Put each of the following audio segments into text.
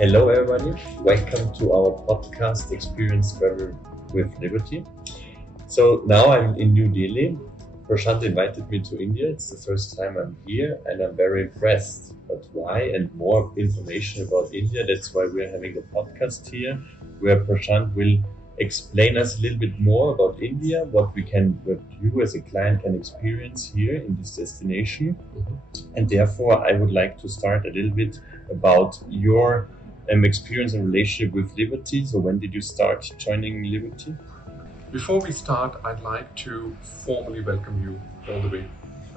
Hello, everybody. Welcome to our podcast Experience Travel with Liberty. So now I'm in New Delhi. Prashant invited me to India. It's the first time I'm here and I'm very impressed. But why? And more information about India. That's why we're having a podcast here where Prashant will explain us a little bit more about India, what you as a client can experience here in this destination. And therefore, I would like to start a little bit about your experience and relationship with Liberty. So when did you start joining Liberty? Before we start, I'd like to formally welcome you all the way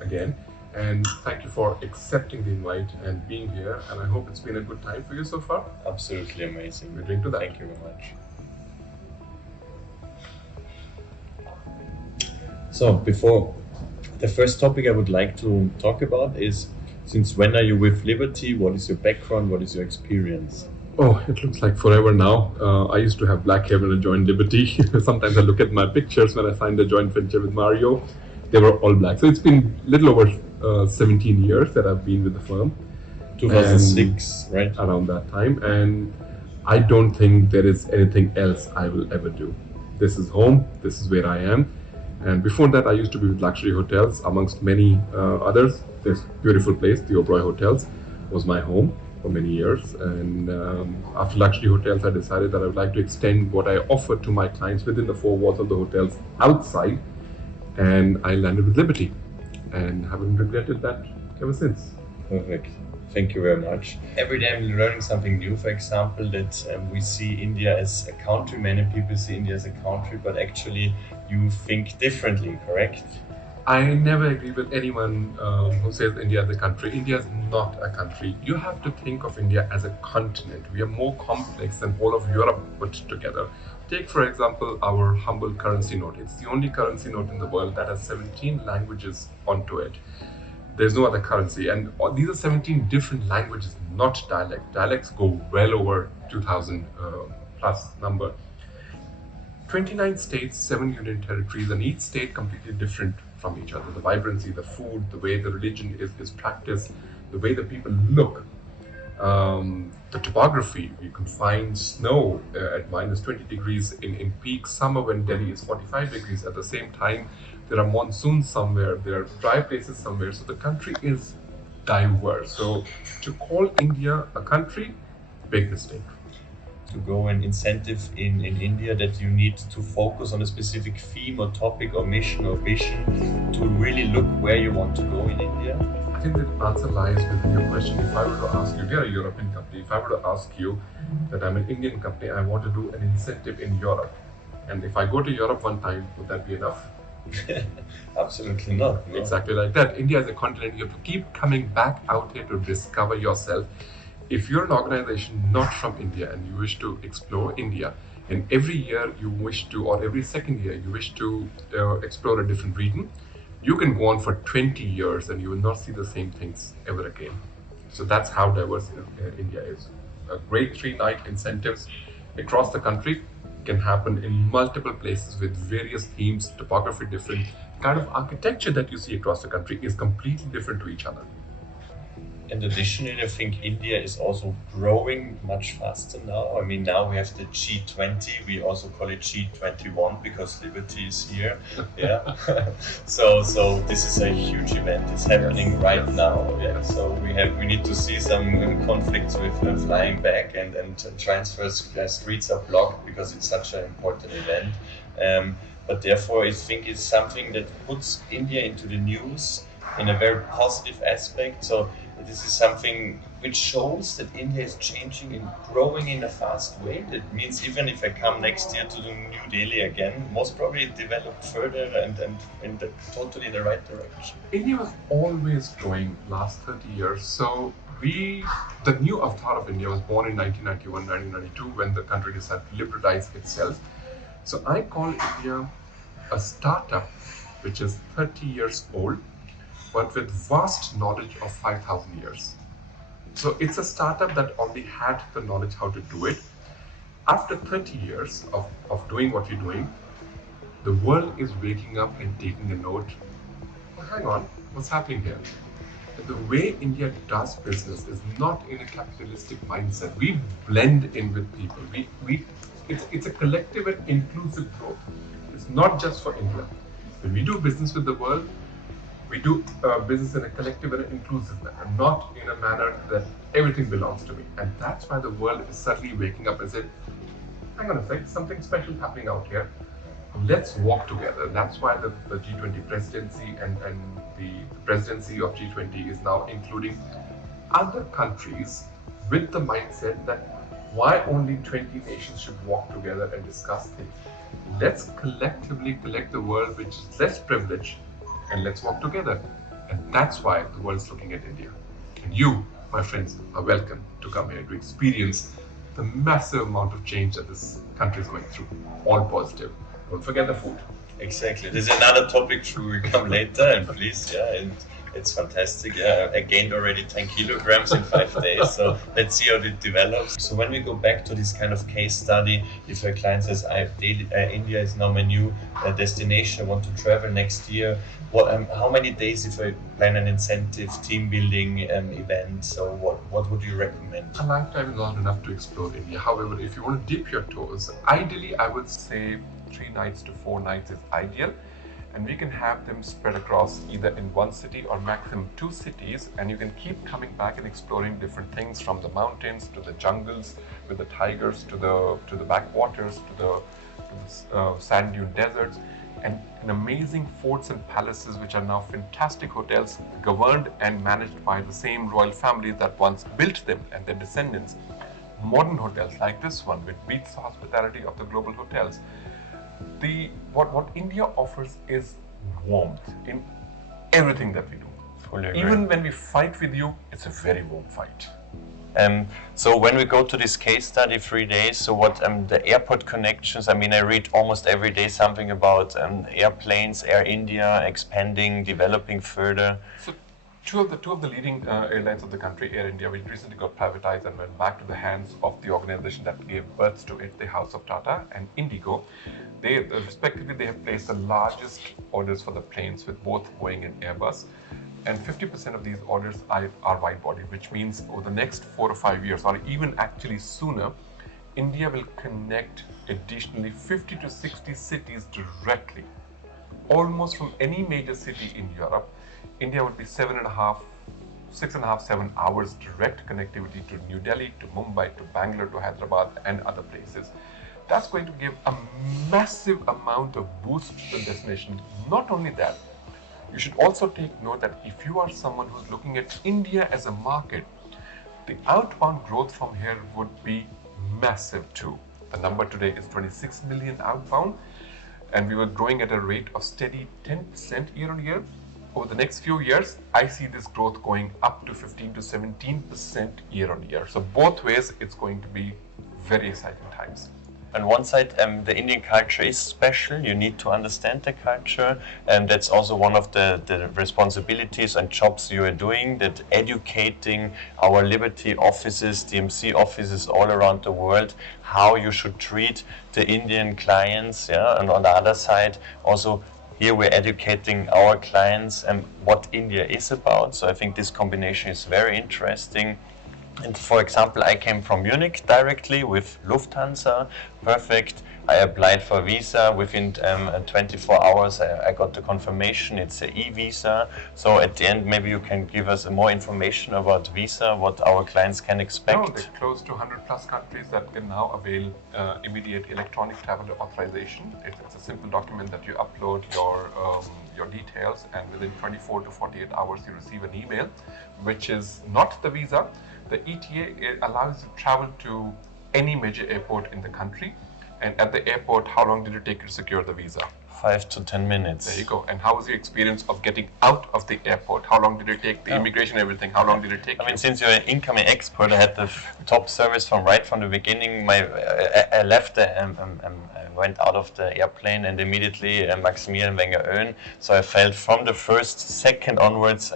again and thank you for accepting the invite and being here, and I hope it's been a good time for you so far. Absolutely amazing. We're doing to that. Thank you very much. So before the first topic I would like to talk about is, since when are you with Liberty? What is your background? What is your experience? Oh, it looks like forever now. I used to have black hair when I joined Liberty. Sometimes I look at my pictures when I signed a joint venture with Mario. They were all black. So it's been a little over 17 years that I've been with the firm. 2006, right? Around that time. And I don't think there is anything else I will ever do. This is home. This is where I am. And before that, I used to be with luxury hotels, amongst many others. This beautiful place, the Oberoi Hotels, was my home for many years. And after luxury hotels, I decided that I would like to extend what I offer to my clients within the four walls of the hotels outside. And I landed with Liberty and haven't regretted that ever since. Perfect. Thank you very much. Every day I'm learning something new. For example, that we see India as a country. Many people see India as a country, but actually you think differently, correct? I never agree with anyone who says India is a country. India is not a country. You have to think of India as a continent. We are more complex than all of Europe put together. Take, for example, our humble currency note. It's the only currency note in the world that has 17 languages onto it. There's no other currency, and these are 17 different languages, not dialect. Dialects go well over 2,000 plus number. 29 states, 7 union territories, and each state completely different from each other. The vibrancy, the food, the way the religion is practiced, the way the people look, the topography. You can find snow at minus 20 degrees in peak summer when Delhi is 45 degrees. At the same time, there are monsoons somewhere, there are dry places somewhere. So the country is diverse. So to call India a country, big mistake. To go an incentive in India that you need to focus on a specific theme or topic or mission or vision to really look where you want to go in India? I think the answer lies within your question. If I were to ask you, we are a European company, if I were to ask you that I'm an Indian company, I want to do an incentive in Europe. And if I go to Europe one time, would that be enough? Absolutely not. No. Exactly like that. India is a continent. You have to keep coming back out here to discover yourself. If you're an organization not from India and you wish to explore India, and every year you wish to, or every second year you wish to explore a different region, you can go on for 20 years and you will not see the same things ever again. So that's how diverse India is. A great 3-night incentives across the country can happen in multiple places with various themes, topography different. Kind of architecture that you see across the country is completely different to each other. And additionally, I think India is also growing much faster now. I mean, now we have the G20. We also call it G21 because Liberty is here. Yeah. so this is a huge event. It's happening right now. Yeah. So we need to see some conflicts with flying back and transfers. Streets are blocked because it's such an important event. But therefore, I think it's something that puts India into the news in a very positive aspect. So this is something which shows that India is changing and growing in a fast way. That means even if I come next year to the New Delhi again, most probably it developed further and totally in the right direction. India was always growing last 30 years. So the new avatar of India was born in 1991, 1992 when the country decided to liberalize itself. So I call India a startup which is 30 years old, but with vast knowledge of 5,000 years. So it's a startup that already had the knowledge how to do it. After 30 years of doing what we're doing, the world is waking up and taking a note. Oh, hang on, what's happening here? the way India does business is not in a capitalistic mindset. We blend in with people. It's a collective and inclusive growth. It's not just for India. When we do business with the world, we do business in a collective and an inclusive manner, not in a manner that everything belongs to me. And that's why the world is suddenly waking up and saying, hang on a sec, something special happening out here. Let's walk together. That's why the G20 presidency and the presidency of G20 is now including other countries with the mindset that why only 20 nations should walk together and discuss things. Let's collectively collect the world which is less privileged and let's walk together. And that's why the world is looking at India. And you, my friends, are welcome to come here to experience the massive amount of change that this country is going through. All positive. Don't forget the food. Exactly. This is another topic to come later, and please, and it's fantastic. I gained already 10 kilograms in 5 days, so let's see how it develops. So when we go back to this kind of case study, if a client says, India is now my new destination, I want to travel next year, how many days if I plan an incentive, team building event, so what would you recommend? A lifetime is not enough to explore India. However, if you want to dip your toes, ideally I would say 3 nights to 4 nights is ideal. And we can have them spread across either in one city or maximum 2 cities, and you can keep coming back and exploring different things, from the mountains to the jungles with the tigers to the backwaters to the sand dune deserts, and amazing forts and palaces which are now fantastic hotels governed and managed by the same royal families that once built them and their descendants. Modern hotels like this one, which beats the hospitality of the global hotels. What India offers is warmth in everything that we do. Fully agree. Even when we fight with you, it's a very warm fight. So when we go to this case study, 3 days, so what the airport connections, I mean, I read almost every day something about airplanes, Air India expanding, developing further. So two of the leading airlines of the country, Air India, which recently got privatized and went back to the hands of the organization that gave birth to it, the House of Tata and Indigo. They respectively they have placed the largest orders for the planes with both Boeing and Airbus, and 50% of these orders are wide body, which means over the next 4 or 5 years, or even actually sooner, India will connect additionally 50 to 60 cities directly. Almost from any major city in Europe, India would be 6.5, 7 hours direct connectivity to New Delhi, to Mumbai, to Bangalore, to Hyderabad and other places. That's going to give a massive amount of boost to the destination. Not only that, you should also take note that if you are someone who's looking at India as a market, the outbound growth from here would be massive too. The number today is 26 million outbound, and we were growing at a rate of steady 10% year on year. Over the next few years, I see this growth going up to 15 to 17% year on year. So both ways, it's going to be very exciting times. On one side, the Indian culture is special. You need to understand the culture, and that's also one of the responsibilities and jobs you are doing, that educating our Liberty offices, DMC offices all around the world, how you should treat the Indian clients, and on the other side, also here we're educating our clients and what India is about. So I think this combination is very interesting. And for example, I came from Munich directly with Lufthansa, perfect. I applied for a visa. Within 24 hours, I got the confirmation. It's an e-visa. So at the end, maybe you can give us more information about visa, what our clients can expect. No, there's close to 100 plus countries that can now avail immediate electronic travel authorization. It's a simple document that you upload your details, and within 24 to 48 hours, you receive an email, which is not the visa. The ETA allows you to travel to any major airport in the country. And at the airport, how long did it take you to secure the visa? 5 to 10 minutes. There you go. And how was your experience of getting out of the airport? How long did it take? The immigration, everything. How long did it take? I mean, since you're an incoming expert, I had the top service from the beginning. I left went out of the airplane and immediately Maximilian Wenger-Oehn. So I felt from the first second onwards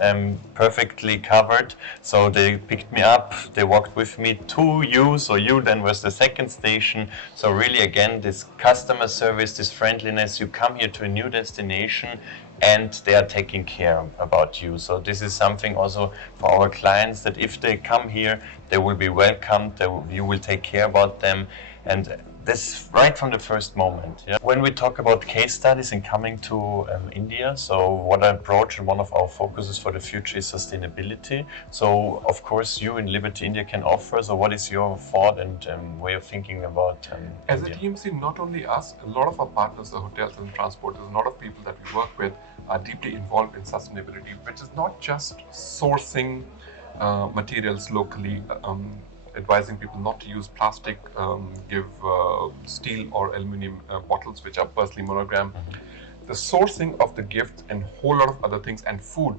perfectly covered. So they picked me up, they walked with me to you. So you then was the second station. So really again, this customer service, this friendliness, you come here to a new destination, and they are taking care about you. So this is something also for our clients, that if they come here, they will be welcomed, you will take care about them, and this right from the first moment. Yeah. When we talk about case studies and coming to India, so what I approach and one of our focuses for the future is sustainability. So of course you in Liberty India can offer. So what is your thought and way of thinking about As India? a DMC, not only us, a lot of our partners, the hotels and transporters, a lot of people that we work with are deeply involved in sustainability, which is not just sourcing materials locally, advising people not to use plastic, give steel or aluminum bottles which are personally monogrammed. The sourcing of the gift and a whole lot of other things, and food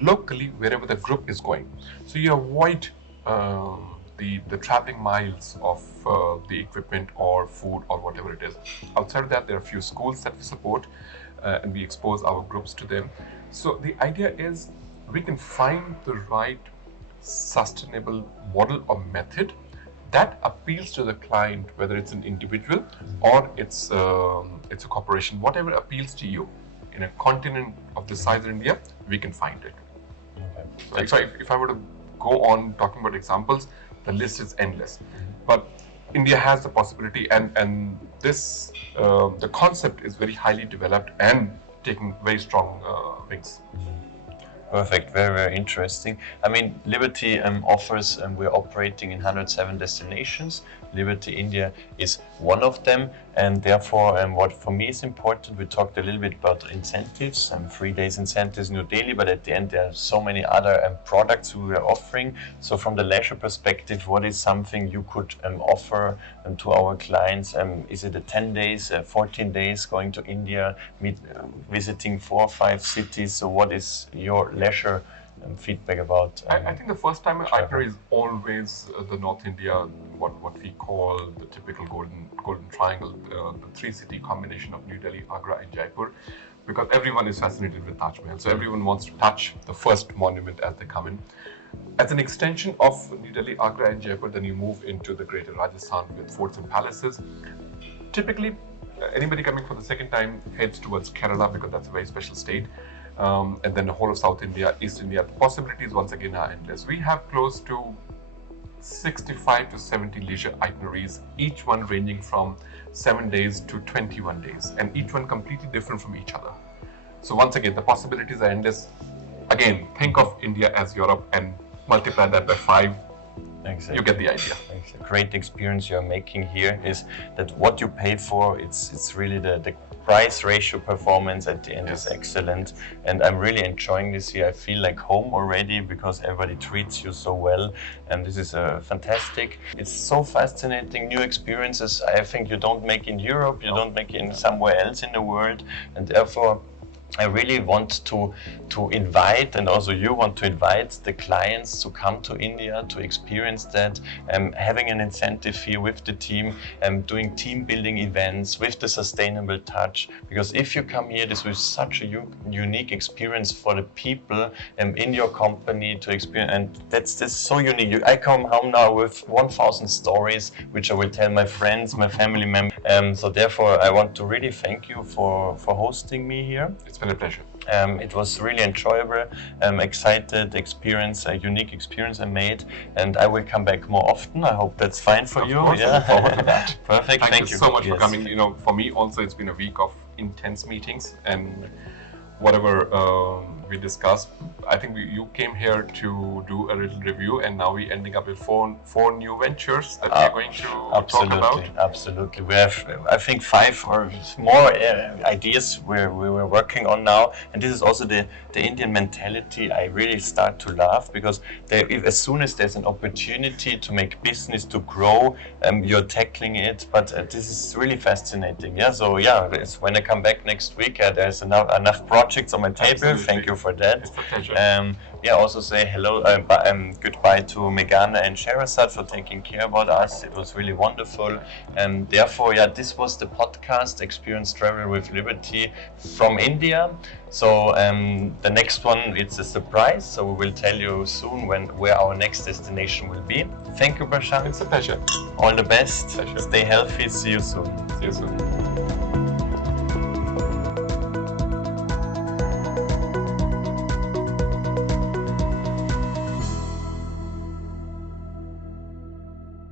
locally wherever the group is going. So you avoid the traveling miles of the equipment or food or whatever it is. Outside of that, there are a few schools that we support and we expose our groups to them. So the idea is we can find the right sustainable model or method that appeals to the client, whether it's an individual or it's a corporation. Whatever appeals to you in a continent of the size of India, we can find it. Okay. So if I were to go on talking about examples, the list is endless. But India has the possibility, and this the concept is very highly developed and taking very strong wings. Perfect, very, very interesting. I mean, Liberty offers, and we're operating in 107 destinations. Liberty India is one of them, and therefore what for me is important, we talked a little bit about incentives and 3 days incentives in New Delhi, but at the end there are so many other products we are offering. So from the leisure perspective, what is something you could offer to our clients? Is it a 10 days, 14 days going to India, visiting 4 or 5 cities? So what is your leisure feedback about? I think the first time itinerary is always the North India, what we call the typical golden triangle, the 3-city combination of New Delhi, Agra and Jaipur, because everyone is fascinated with Taj Mahal. So everyone wants to touch the first monument as they come in. As an extension of New Delhi, Agra and Jaipur, then you move into the greater Rajasthan with forts and palaces. Typically, anybody coming for the second time heads towards Kerala because that's a very special state. And then the whole of South India, East India. The possibilities once again are endless. We have close to 65 to 70 leisure itineraries, each one ranging from 7 days to 21 days, and each one completely different from each other. So once again, the possibilities are endless. Again, think of India as Europe and multiply that by 5. Exactly. You get the idea. The great experience you're making here is that what you pay for, it's really the price ratio performance at the end is excellent, and I'm really enjoying this here. I feel like home already because everybody treats you so well, and this is fantastic. It's so fascinating, new experiences I think you don't make in Europe, you don't make in somewhere else in the world, and therefore I really want to invite, and also you want to invite the clients to come to India to experience that, having an incentive here with the team, doing team building events with the sustainable touch. Because if you come here, this is such a unique experience for the people in your company to experience, and that's so unique. I come home now with 1,000 stories, which I will tell my friends, my family members. So therefore, I want to really thank you for hosting me here. It's been a pleasure. It was really enjoyable, excited experience, a unique experience I made, and I will come back more often. I hope that's fine for you. Of course, I look forward to that. Perfect. Thank you so much for coming. You know, for me also, it's been a week of intense meetings, and whatever we discussed, I think you came here to do a little review, and now we're ending up with four new ventures that we're going to talk about. Absolutely. We have, I think, 5 or more ideas we were working on now, and this is also the Indian mentality I really start to love, because as soon as there's an opportunity to make business, to grow, you're tackling it. But this is really fascinating. Yeah. So yeah, when I come back next week, there's enough projects on my table. Absolutely. Thank you for that. It's a pleasure. Yeah, also say hello, goodbye to Megana and Sherazad for taking care about us. It was really wonderful. And therefore, yeah, this was the podcast Experience Travel with Liberty from India. So the next one, it's a surprise. So we will tell you soon where our next destination will be. Thank you, Prashant. It's a pleasure. All the best. Pleasure. Stay healthy. See you soon. See you soon.